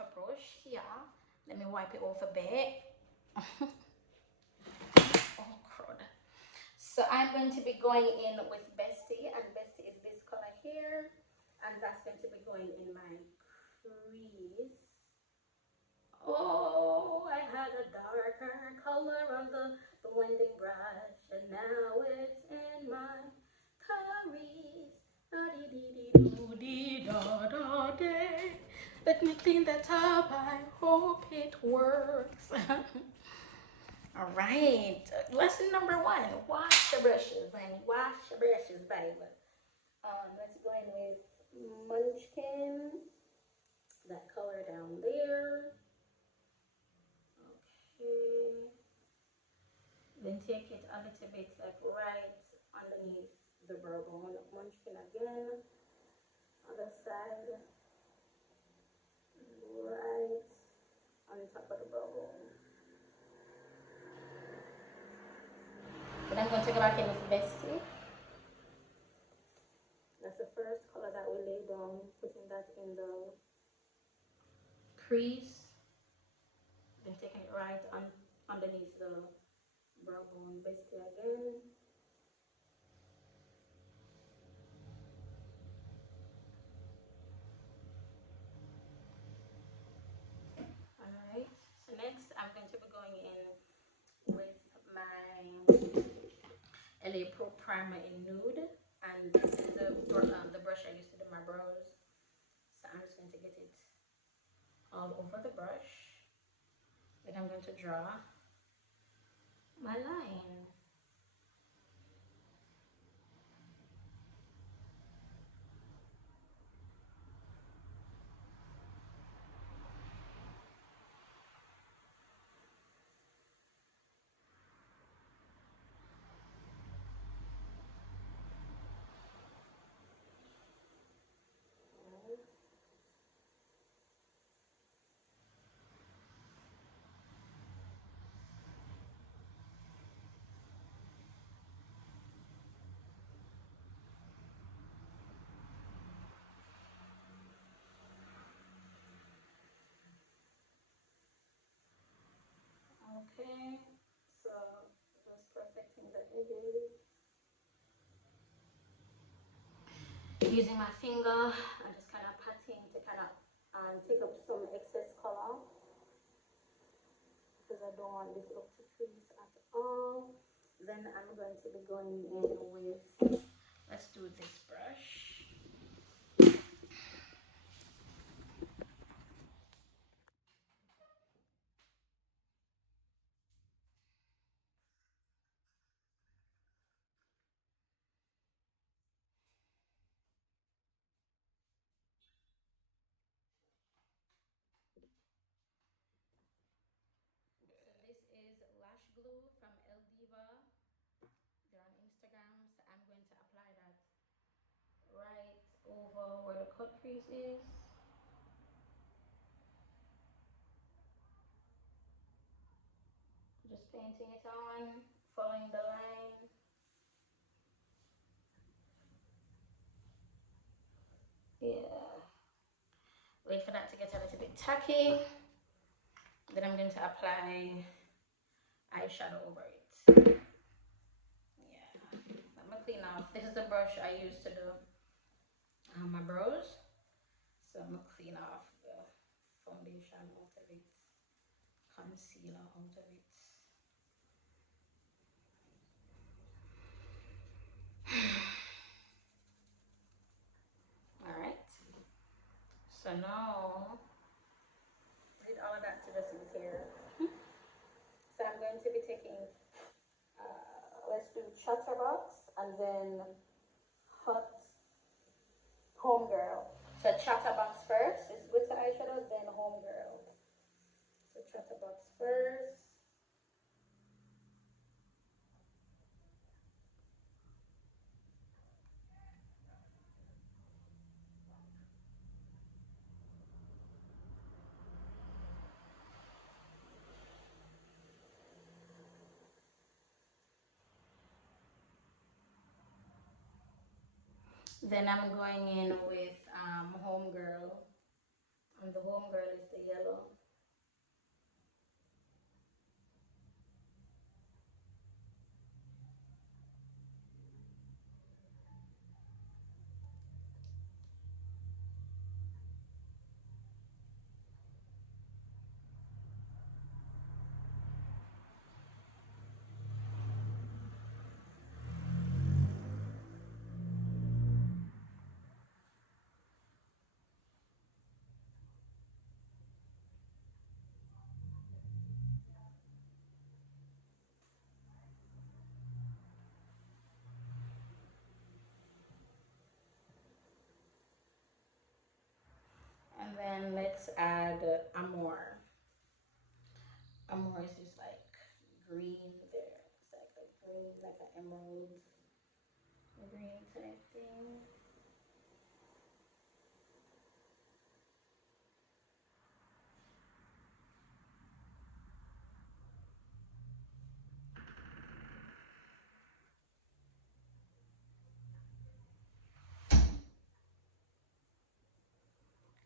a brush here. Let me wipe it off a bit. Oh crud. So I'm going to be going in with Bestie, and Bestie is this color here, and that's going to be going in my crease. Oh, I had a darker color on the blending brush, and now it's in my crease. Da-dee-dee-dee-doo-dee-da-da-dee. Let me clean that up. I hope it works. All right. Lesson number 1: wash the brushes, and wash the brushes, baby. Let's go in with Munchkin. That color down there. Okay. Then take it a little bit like right underneath the brow bone. Munchkin again. Other side. Right on top of the brow bone. Then I'm going to go back in with Bestie. That's the first color that we lay down, putting that in the crease. Then taking it right underneath the brow bone. Bestie again. Alright, so next I'm going to be going in with my LA Pro Primer in Nude, and this is the brush I used to do my brows. So I'm just going to get it all over the brush. Then I'm going to draw my line. Okay, so just perfecting the edges. Using my finger, I'm just kind of patting to kind of take up some excess color, because I don't want this look to crease at all. Then I'm going to be going in with, let's do this brush. This is lash glue from El Diva. They're on Instagram, so I'm going to apply that right over where the cut crease is. Just painting it on, following the line. Yeah. Wait for that to get a little bit tacky. Then I'm going to apply eyeshadow over it. Yeah. Let me clean off. This is the brush I use to do my brows. So I'm going to clean off the foundation out of it, concealer out of it. Alright. So now, did all of that to the things here. So I'm going to be taking, let's do Chatterbox and then Hot Homegirl. So Chatterbox first is glitter eyeshadow, then Homegirl. So Chatterbox first. Then I'm going in with Homegirl And the home girl is the yellow. And then let's add Amor. Amor is just like green there. It's like a green, like an emerald green type thing.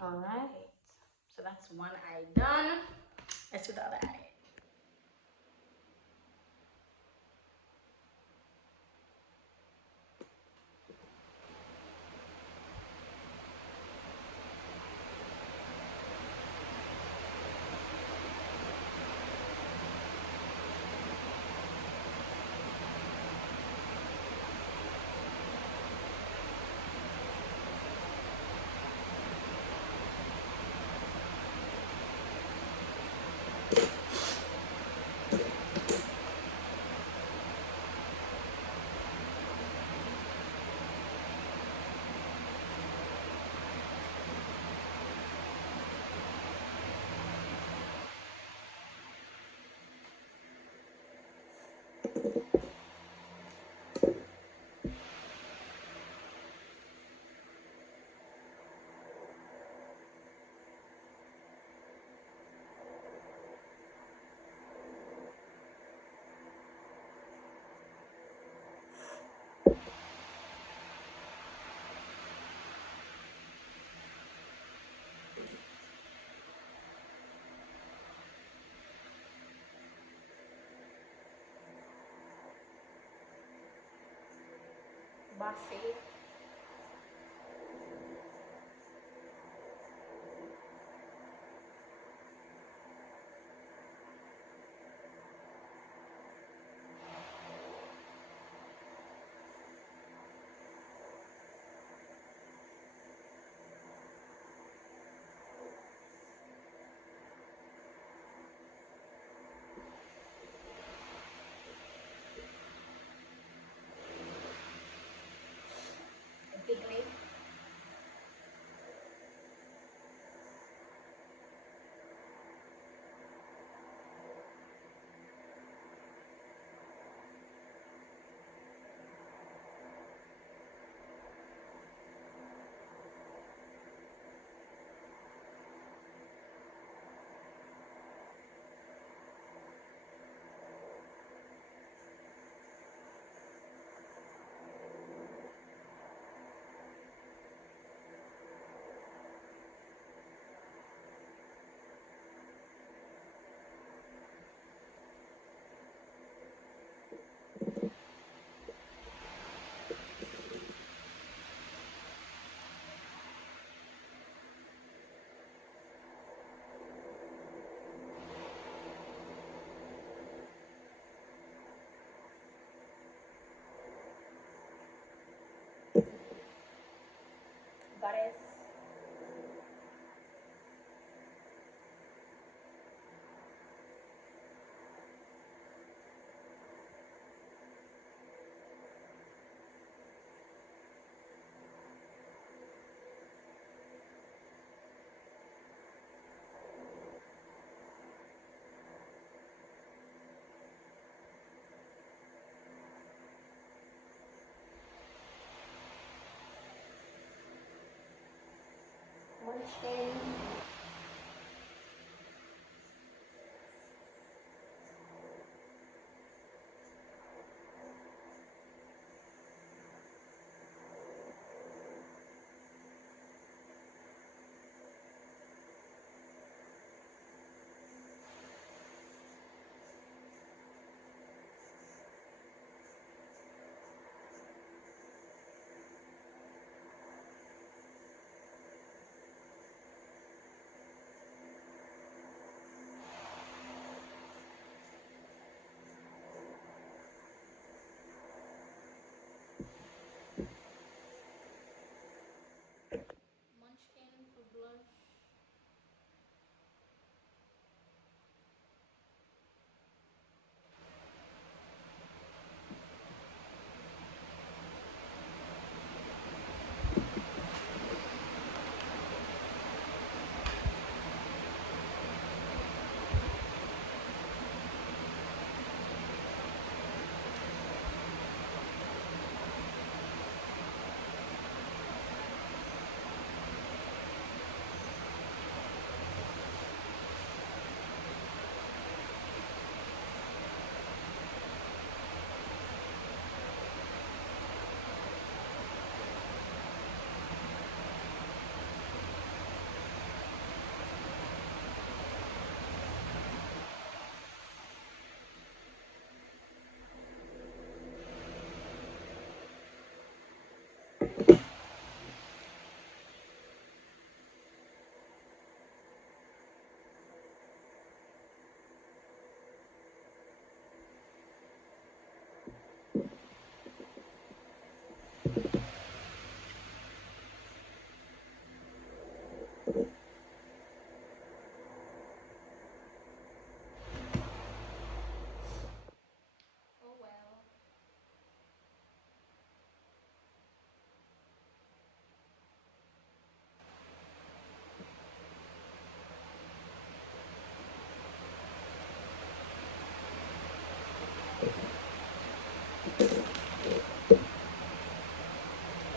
All right. So that's one eye done. Let's do the other eye. Bossy.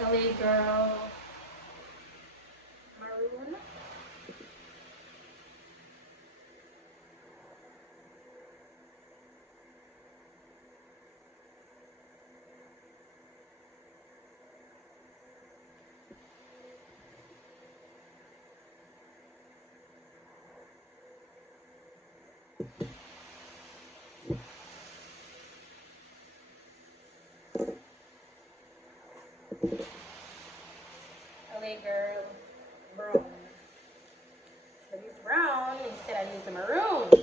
LA Girl Maroon. LA Girl Brown. I used brown instead I used the maroon.